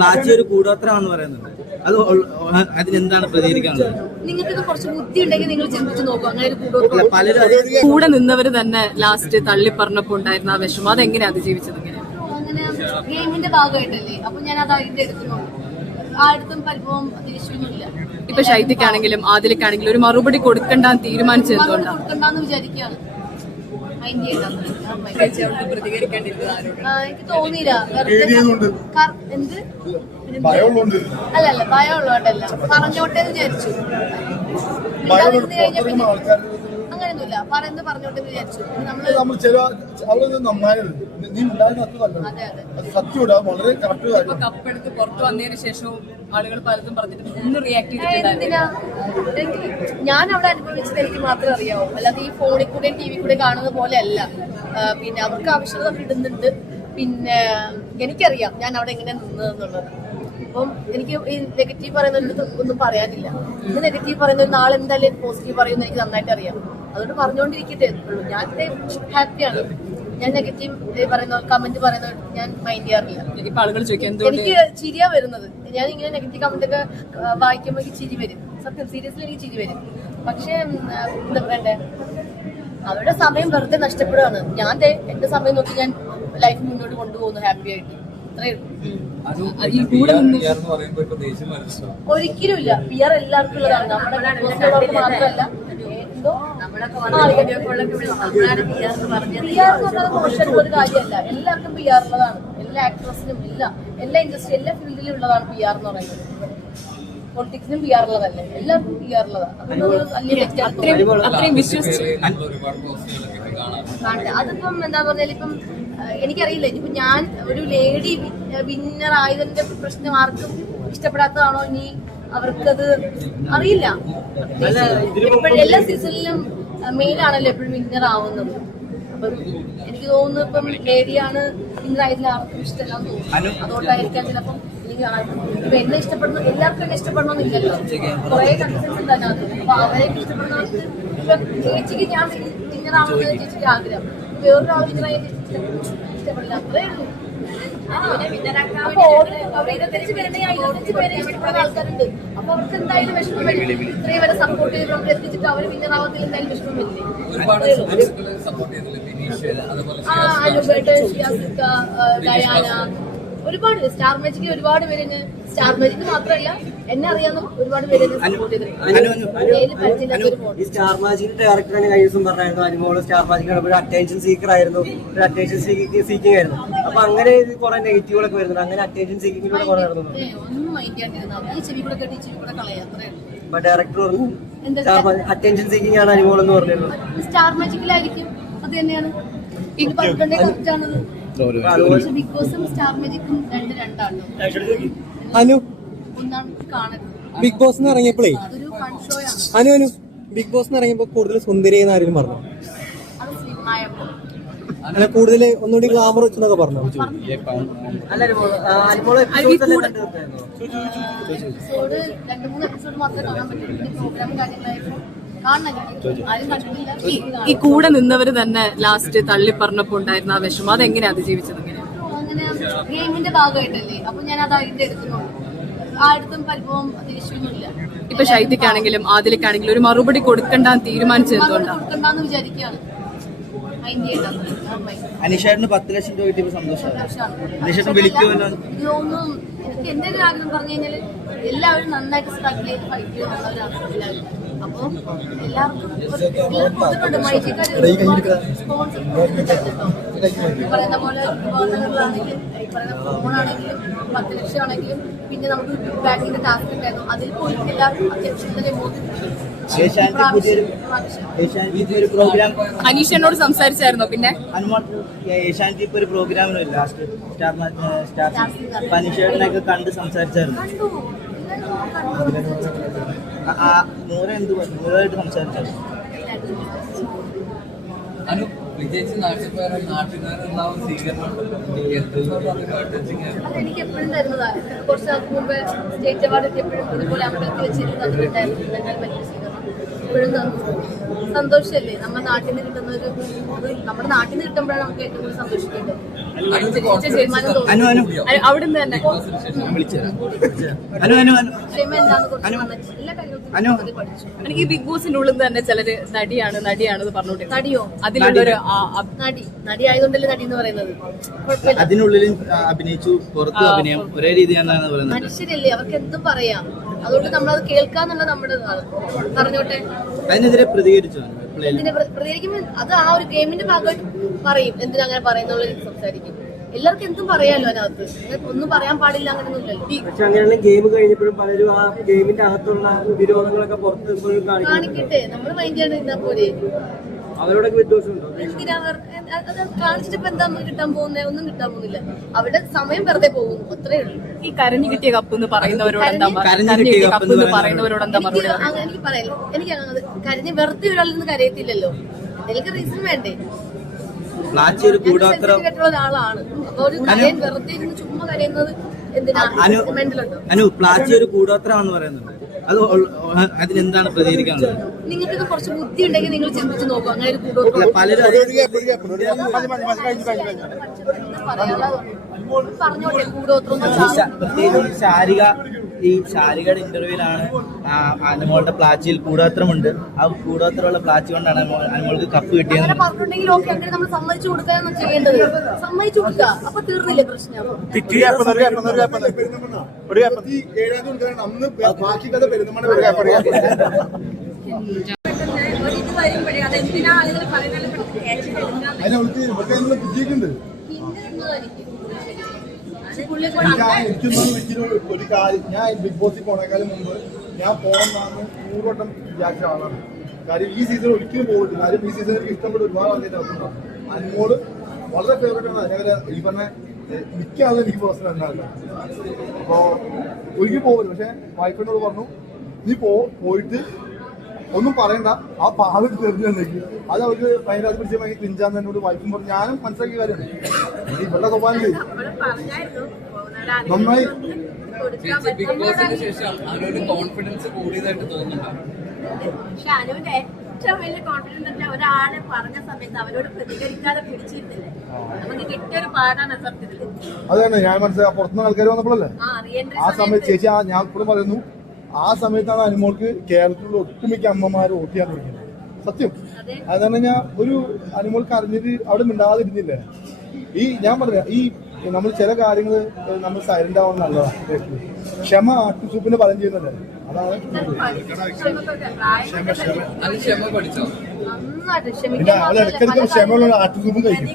പ്ലാച്ചി ഒരു കൂടോത്രമാണെന്ന് പറയുന്നത്. അത് അതിനെന്താണ് പ്രതികരിക്കാനുള്ളത്? നിങ്ങൾക്ക് കുറച്ച് ബുദ്ധി ഉണ്ടെങ്കിൽ നിങ്ങൾ ചിന്തിച്ചു നോക്കൂ. അങ്ങനെ ഒരു പലരും കൂടെ നിന്നവര് തന്നെ ലാസ്റ്റ് തള്ളി പറഞ്ഞപ്പോ ഉണ്ടായിരുന്ന ആ വിഷമം. അതെങ്ങനെ അതിജീവിച്ചത് അങ്ങനെ ഗെയിമിന്റെ ഭാഗമായിട്ടല്ലേ? അപ്പൊ ഞാൻ അത് അതിന്റെ എടുക്കുന്നുള്ളൂ ആ അടുത്തും പരിഭവം ഇപ്പൊ ശൈത്യക്കാണെങ്കിലും ആദിലേക്കാണെങ്കിലും ഒരു മറുപടി കൊടുക്കണ്ടെന്ന് കൊടുക്കണ്ടെന്ന് വിചാരിക്കുകയാണ്. മൈൻഡ് ചെയ്യണ്ട പ്രതികരിക്കേണ്ടിരുന്നത് ആരോട്. ആ, എനിക്ക് തോന്നിയില്ല. എന്ത്? അല്ല അല്ല ഭയമുള്ളതുകൊണ്ടല്ല പറഞ്ഞോട്ടെ എന്ന് വിചാരിച്ചു. അങ്ങനെയൊന്നുമില്ല. പറയുന്നത് പറഞ്ഞോട്ടെ എന്ന് വിചാരിച്ചു. നമ്മൾ നീ ഉണ്ടായിരുന്ന നല്ലത് അതെ സത്യമില്ല അത് വളരെ കറക്റ്റ് കാര്യം. കപ്പെടുത്ത് പുറത്തു വന്നതിന് ശേഷവും ആളുകൾ പലതും പറഞ്ഞിട്ട് ഒന്ന് റിയാക്ട് ചെയ്തിട്ടുണ്ടായിരുന്നു. എനിക്ക് ഞാൻ അവിടെ അനുഭവിച്ചത് എനിക്ക് മാത്രമേ അറിയാവൂ. അല്ലാതെ ഈ ഫോണിൽ കൂടെ ടി വി കൂടെ കാണുന്ന പോലെ അല്ല പിന്നെ അവർക്ക് ആവശ്യമുള്ളത് അവർ ഇടുന്നുണ്ട്. പിന്നെ എനിക്കറിയാം ഞാൻ അവിടെ എങ്ങനെ നിന്നതെന്നുള്ളത് അപ്പം എനിക്ക് ഈ നെഗറ്റീവ് പറയുന്നതിന്റെ ഒന്നും പറയാനില്ല. ഇത് നെഗറ്റീവ് പറയുന്ന ഒരു നാളെ എന്തായാലും പോസിറ്റീവ് പറയുന്നത് എനിക്ക് നന്നായിട്ട് അറിയാം. അതുകൊണ്ട് പറഞ്ഞുകൊണ്ടിരിക്കട്ടെ. ഉള്ളൂ ഞാൻ ഹാപ്പിയാണ് ഞാൻ നെഗറ്റീവ് പറയുന്ന കമന്റ് പറയുന്ന ഞാൻ മൈൻഡ് ചെയ്യാറില്ല. എനിക്ക് ചിരിയാ വരുന്നത്. ഞാൻ ഇങ്ങനെ നെഗറ്റീവ് കമന്റ് ഒക്കെ വായിക്കുമ്പോൾ എനിക്ക് ചിരി വരും. സത്യം സീരിയസ്ലി എനിക്ക് ചിരി വരും. പക്ഷേ എന്താ പറയണ്ടേ? അവരുടെ സമയം വെറുതെ നഷ്ടപ്പെടുകയാണ് ഞാൻ എന്റെ സമയം നോക്കി ഞാൻ ലൈഫ് മുന്നോട്ട് കൊണ്ടുപോകുന്നു ഹാപ്പി ആയിട്ട്. അത്രേ ഉള്ളൂ. ഈ കൂടെ നിന്ന് ഒരിക്കലും ഇല്ല പിയർ എല്ലാവർക്കും ഉള്ളതാണ് നമ്മുടെ മാത്രമല്ല. എന്ന് മോശം ഒരു കാര്യമല്ല. എല്ലാവർക്കും പി ആർ ഉള്ളതാണ്. എല്ലാ ആക്ട്രസിനും ഇല്ല. എല്ലാ ഇൻഡസ്ട്രി എല്ലാ ഫീൽഡിലും ഉള്ളതാണ് പി ആർ എന്ന് പറയുന്നത്. പൊളിറ്റിക്സിനും പി ആർ ഉള്ളതല്ലേ? എല്ലാവർക്കും പി ആർ ഉള്ളതാണ്. അതിപ്പം എന്താ പറഞ്ഞാൽ ഇപ്പം എനിക്കറിയില്ല. ഇനിയിപ്പോ ഞാൻ ഒരു ലേഡി വിന്നർ ആയതിന്റെ പ്രശ്നം ആർക്കും ഇഷ്ടപ്പെടാത്തതാണോ ഇനി അവർക്കത് അറിയില്ല. എല്ലാ സീസണിലും മെയിലാണല്ലോ എപ്പോഴും വിന്നർ ആവുന്നത്. അപ്പം എനിക്ക് തോന്നുന്നു ഇപ്പം ലേഡിയാണ് വിന്നർ ആയതിൽ ആർക്കും ഇഷ്ടമല്ല തോന്നുന്നു. അതുകൊണ്ടായിരിക്കാം ചിലപ്പം എനിക്ക് ആർക്കും ഇപ്പൊ എന്നെ ഇഷ്ടപ്പെടുന്ന എല്ലാവർക്കും എന്നെ ഇഷ്ടപ്പെടണമെന്നില്ലല്ലോ കുറെ കണ്ടസ്റ്റൻസ് ഉണ്ട് അതിനകത്ത്. അപ്പൊ അവരെ ഇഷ്ടപ്പെടുന്നവർക്ക് ഇപ്പൊ ചേച്ചിക്ക് ഞാൻ വിന്നർ ആവണമെന്ന് ചേച്ചിക്ക് ആഗ്രഹം. വേറൊരാൾ വിന്നറായ ഇഷ്ടപ്പെടില്ല. അത്രേ ഉള്ളൂ. ആൾക്കാരുണ്ട്. അപ്പൊ അവർക്ക് എന്തായാലും വിഷമം വരും ഇത്രയും വരെ സപ്പോർട്ട് ചെയ്ത് നമ്മൾ എത്തിച്ചിട്ട് അവർ വിന്നറാവത്തിൽ എന്തായാലും വിഷമം വരില്ലേ. ആ അനുബേട്ട് ഷിയാസിക്ക ആ, ഒരുപാട് സ്റ്റാർ മാജിക്ക് ഒരുപാട് പേര് എന്നെ സ്റ്റാർ മാജിക്ക് മാത്രമല്ല എന്നെ അറിയാവുന്ന ഒരുപാട് പേര് എന്നെ സപ്പോർട്ട് ചെയ്തിട്ടുണ്ട്. പേര് സ്റ്റാർ മാജിക് ഡയറക്ടർ തന്നെ കഴിഞ്ഞ ദിവസം പറഞ്ഞായിരുന്നു അനുമോൾ സ്റ്റാർ മാജിക് ഒരു അറ്റൻഷൻ സീക്കർ ആയിരുന്നു ഒരു അറ്റൻഷൻ സീക്കിംഗ് ആയിരുന്നു. അപ്പൊ അങ്ങനെ ഇത് കുറെ നെഗറ്റീവുകളൊക്കെ വരുന്നുണ്ട്. അങ്ങനെ അറ്റൻഷൻ സീക്കിങ്ങിലൂടെ കുറെ നടന്നു ഒന്നും മൈൻഡ് ചെയ്യാണ്ടിരുന്നാൽ ഈ ചെവി കൂടെ കെട്ടി ചെവി കൂടെ കളയാ. അത്രേ അപ്പൊ ഡയറക്ടർ പറഞ്ഞു മാജിക് അറ്റൻഷൻ സീക്കിംഗ് ആണ് അനുമോൾ എന്ന് പറഞ്ഞിരുന്നത്. സ്റ്റാർ മാജിക്കിലായിരിക്കും അത് തന്നെയാണ്. ഇത് പറഞ്ഞിട്ടുണ്ടെങ്കിൽ ബിഗ് ഒരു സ്റ്റാർ മാജിക്കും രണ്ട് രണ്ടാണ് അനു? ബിഗ് ബോസ് ഇറങ്ങിയപ്പോഴേ അതൊരു fun show Anu Anu. Big Boss ഇറങ്ങിയപ്പോ കൂടുതൽ സുന്ദരി എന്ന് ആരെങ്കിലും പറഞ്ഞു? അല്ല കൂടുതൽ ഒന്നുകൂടി ഗ്ലാമർ വെച്ചെന്നൊക്കെ പറഞ്ഞു? രണ്ട് മൂന്ന് എപ്പിസോഡ് മാത്രമേ കാണാൻ പറ്റുള്ളൂ. പ്രോഗ്രാം കണ്ടിട്ടില്ല ഈ കൂടെ നിന്നവര് തന്നെ ലാസ്റ്റ് തള്ളി പറഞ്ഞപ്പോ ഉണ്ടായിരുന്ന ആ വിഷമം. അതെങ്ങനെ അതിജീവിച്ചത് ഗെയിമിന്റെ ഭാഗമായിട്ടല്ലേ. അപ്പൊ ഞാൻ അത് അതിന്റെ എടുക്കുന്നുള്ളൂ ആ അടുത്തും പരിഭവം ദേഷ്യമൊന്നുമില്ല ഇപ്പൊ ശൈത്യക്കാണെങ്കിലും ആദിലേക്കാണെങ്കിലും ഒരു മറുപടി കൊടുക്കണ്ടാൻ തീരുമാനിച്ചത് കൊടുക്കണ്ടെന്ന് വിചാരിക്കുകയാണ്. അനിഷേട്ടിന് പത്ത് ലക്ഷം രൂപ കിട്ടിയപ്പോൾ സന്തോഷം അനിഷേട്ടൻ വിളിക്കുമല്ലോ ഇതൊന്നും എനിക്ക് എന്റെ ഒരു ആഗ്രഹം പറഞ്ഞു കഴിഞ്ഞാൽ എല്ലാവരും നന്നായിട്ട് സ്ട്രഗിൾ ചെയ്ത് ഫൈറ്റ് ചെയ്യുന്നവരാണ് എല്ലാവരും അപ്പൊ എല്ലാവർക്കും ഒരു- എല്ലാവർക്കും കൊടുത്തിട്ടുണ്ട് മൈജിക്കാര് സ്പോൺസർ ഈ പറയുന്ന പോലെ ഉപകരണങ്ങളാണെങ്കിലും ഈ പറയുന്ന ഫോണാണെങ്കിലും പത്ത് ലക്ഷം ആണെങ്കിലും പിന്നെ നമുക്ക് ബാങ്കിന്റെ ടാസ്ക് ഉണ്ടായിരുന്നു. അതിൽ എല്ലാവർക്കും അത്യാവശ്യം തന്നെ അനീഷ് എന്നോട് സംസാരിച്ചായിരുന്നോ പിന്നെ. ഏഷ്യാനെറ്റ് ഇപ്പൊ ഒരു പ്രോഗ്രാമിന് ലാസ്റ്റ് സ്റ്റാർ സ്റ്റാർ കണ്ട് സംസാരിച്ചായിരുന്നു. നൂറ എന്ത്? നൂറായിട്ട് സംസാരിച്ചായിരുന്നു അനു വിജയിച്ച് നാട്ടുകാരെ നാട്ടുകാരുണ്ടാവും സ്വീകരണം അത് എനിക്ക് എപ്പോഴും തരുന്നതാണ് കുറച്ച് നാൾക്ക് മുമ്പ് സ്റ്റേറ്റ് അവാർഡ് എത്തിയപ്പോഴും ഇതുപോലെ അമ്പലത്തിൽ വെച്ചിരുന്നു അതുകൊണ്ടായിരുന്നു ഞങ്ങൾ വലിയ സ്വീകരണം. ഇപ്പോഴും സന്തോഷമല്ലേ? നമ്മുടെ നാട്ടിൽ നിന്ന് കിട്ടുന്ന ഒരു നമ്മുടെ നാട്ടിൽ നിന്ന് കിട്ടുമ്പോഴാണ് നമുക്ക് ഏറ്റവും കൂടുതൽ സന്തോഷിക്കേണ്ടത്. തീരുമാനം തോന്നുന്നു. അനു അനു. അ- തന്നെ. ക്ഷമ എന്താന്ന് കുറച്ച് നന്നായി എല്ലാ കാര്യങ്ങളും പഠിച്ചു. എനിക്ക് ഈ ബിഗ് ബോസിന്റെ ഉള്ളിൽ നിന്ന് തന്നെ ചിലര് നടിയാണ് നടിയാണ് പറഞ്ഞോട്ടെ നടിയോ? അതിലുള്ളൊരു നടി. നടി. ആയതുകൊണ്ടല്ലേ നടി എന്ന് പറയുന്നത്? അതിനുള്ളിൽ അതിനുള്ളിലും അഭിനയിച്ചു പുറത്തും അഭിനയം ഒരേ രീതിയാണെന്നാണ് പറയുന്നത്. മനുഷ്യരല്ലേ? അവർക്ക് എന്തും പറയാം. അതുകൊണ്ട് നമ്മൾ അത് കേൾക്കാന്നുള്ള നമ്മുടെ ഇതാണ്. പറഞ്ഞോട്ടെ? അതിനെതിരെ പ്രതികരിച്ചു? എന്തിനെ പ്രതികരിക്കുമ്പോൾ അത് ആ ഒരു ഗെയിമിന്റെ ഭാഗമായിട്ട് പറയും. എന്തിനാ അങ്ങനെ പറയുന്നുള്ള സംസാരിക്കും. എല്ലാവർക്കും എന്തും പറയാലോ അതിനകത്ത്. ഒന്നും പറയാൻ പാടില്ല അങ്ങനെയൊന്നുമില്ലല്ലോ. പക്ഷെ അങ്ങനെയുള്ള ഗെയിം കഴിഞ്ഞപ്പോഴും പലരും ആ ഗെയിമിന്റെ അകത്തുള്ള വിരോധങ്ങളൊക്കെ പുറത്ത് കാണിക്കട്ടെ. നമ്മൾ മൈൻഡ് ചെയ്യണം ഇന്നാ പോലെ എന്തിനാ അത് അത് കാണിച്ചിട്ട് ഇപ്പൊ എന്താ കിട്ടാൻ പോകുന്നത് ഒന്നും കിട്ടാൻ പോകുന്നില്ല. അവിടെ സമയം വെറുതെ പോകുന്നു. അത്രേ ഉള്ളൂ. ഈ കരഞ്ഞു കിട്ടിയ കപ്പ് എന്ന് പറയുന്നവരോട് എന്താ കപ്പ് എന്ന് പറയുന്നവരോട് എന്താ എനിക്ക് മറുപടി എനിക്ക് പറയാലോ എനിക്ക് കരഞ്ഞ് വെറുതെ ഒരാളിൽ നിന്ന് കരയത്തില്ലല്ലോ. എന്തെങ്കിലും റീസൺ വേണ്ടേ? ഒരാളാണ്. അപ്പൊ ഒരു കരയൻ വെറുതെ ഇരുന്ന് ചുമ്മാ കരയുന്നത് അനു പ്ലാച്ചി ഒരു കൂടോത്രമാണെന്ന് പറയുന്നുണ്ട്. അത് അതിനെന്താണ് പ്രതികരിക്കാനുള്ളത്? നിങ്ങൾക്ക് കുറച്ച് ബുദ്ധി ഉണ്ടെങ്കിൽ നിങ്ങൾ ചിന്തിച്ച് നോക്കും. അങ്ങനെ ഒരു കൂടോത്രം പലരും പറഞ്ഞോട്ടെ കൂടോത്രം പ്രത്യേകിച്ച് ശാരിക ഈ ശാരികയുടെ ഇന്റർവ്യൂലാണ് അനുമോളുടെ പ്ലാച്ചിയിൽ കൂടോത്രമുണ്ട്. ആ കൂടോത്രമുള്ള പ്ലാച്ചി കൊണ്ടാണ് അനുമോൾ- അനുമോൾക്ക് കപ്പ് കിട്ടിയത്. പറഞ്ഞിട്ടുണ്ടെങ്കിൽ ഓക്കെ അങ്ങനെ നമ്മൾ സമ്മതിച്ചു കൊടുക്കാൻ ചെയ്യേണ്ടത്. സമ്മതിച്ചു കൊടുക്കുക. അപ്പൊ തീർന്നില്ലേ പ്രശ്നം? ഒരു ഒരിത് വരുമ്പോഴേ അതെന്തിനാ ആളുകൾ പറയുന്നത്? എനിക്ക് ആ ഒരു കാര്യം ഞാൻ ബിഗ് ബോസിൽ പോണേക്കാളും മുമ്പ് ഞാൻ പോകണമെന്നാണ് നൂറോട്ടം വിചാരിച്ച ആളാണ്. കാര്യം ഈ സീസൺ ഒരിക്കലും പോകില്ല കാര്യം ഈ സീസൺ എനിക്ക് ഇഷ്ടപ്പെട്ട ഒരുപാട് ആൾക്കാർ അനുമോൾ വളരെ ഫേവറേറ്റ് ആണ്. ഞാൻ ഈ പറഞ്ഞ ആളും എനിക്ക് പ്രശ്നം ഉണ്ടാവില്ല. അപ്പോ ഒരിക്കലും പോകില്ല പക്ഷെ വൈഫിനോട് പറഞ്ഞു നീ പോ പോയിട്ട് ഒന്നും പറയണ്ട. ആ പാൽ തെരഞ്ഞെടുത്തേക്ക് അത് അവർക്ക് ഭയങ്കര അത് പിടിച്ച് ഭയങ്കര പിഞ്ചാന്ന് എന്നോട് വൈഫും പറഞ്ഞു. ഞാനും മനസ്സിലാക്കിയ കാര്യമാണ്. ഇവരുടെ സ്വഭാവം നന്നായി. ബിഗ് ബോസിന് ശേഷം കോൺഫിഡൻസ് കൂടിയതായിട്ട് തോന്നുന്നുണ്ടോ? ഏറ്റവും വലിയ കോൺഫിഡൻസ് വെച്ചാൽ ഒരാൾ പറഞ്ഞ സമയത്ത് അവരോട് പ്രതികരിക്കാതെ പിടിച്ചിരുന്നില്ലേ? നമുക്ക് കിട്ടിയൊരു പാടാണ് സത്യത്തിൽ അത് തന്നെ ഞാൻ മനസ്സിലായി. പുറത്തുനിന്ന് ആൾക്കാർ വന്നപ്പോഴല്ലേ? ആ സമയത്ത് ചേച്ചി ആ ഞാൻ ഇപ്പോഴും പറയുന്നു ആ സമയത്താണ് അനുമോൾക്ക് കേരളത്തിലുള്ള ഒട്ടുമിക്ക അമ്മമാർ വോട്ട് ചെയ്യാൻ തുടങ്ങിയത്. സത്യം. അതാണ് ഞാൻ ഒരു അനുമോൾക്ക് അറിഞ്ഞിട്ട് അവിടെ മിണ്ടാതിരുന്നില്ലേ? ഈ ഞാൻ പറഞ്ഞ ഈ നമ്മൾ ചില കാര്യങ്ങൾ നമ്മൾ സൈലന്റ് ആവുന്ന നല്ലതാണ്. ക്ഷമ ആട്ടുസൂപ്പിന് ഫലം ചെയ്യുന്നുണ്ട്. അതാണ് അത് ക്ഷമ പഠിച്ചോ? പിന്നെ അവൾ ഇടയ്ക്കിടയ്ക്ക് ക്ഷമയുള്ള ആട്ടുസൂപ്പും കഴിക്കും.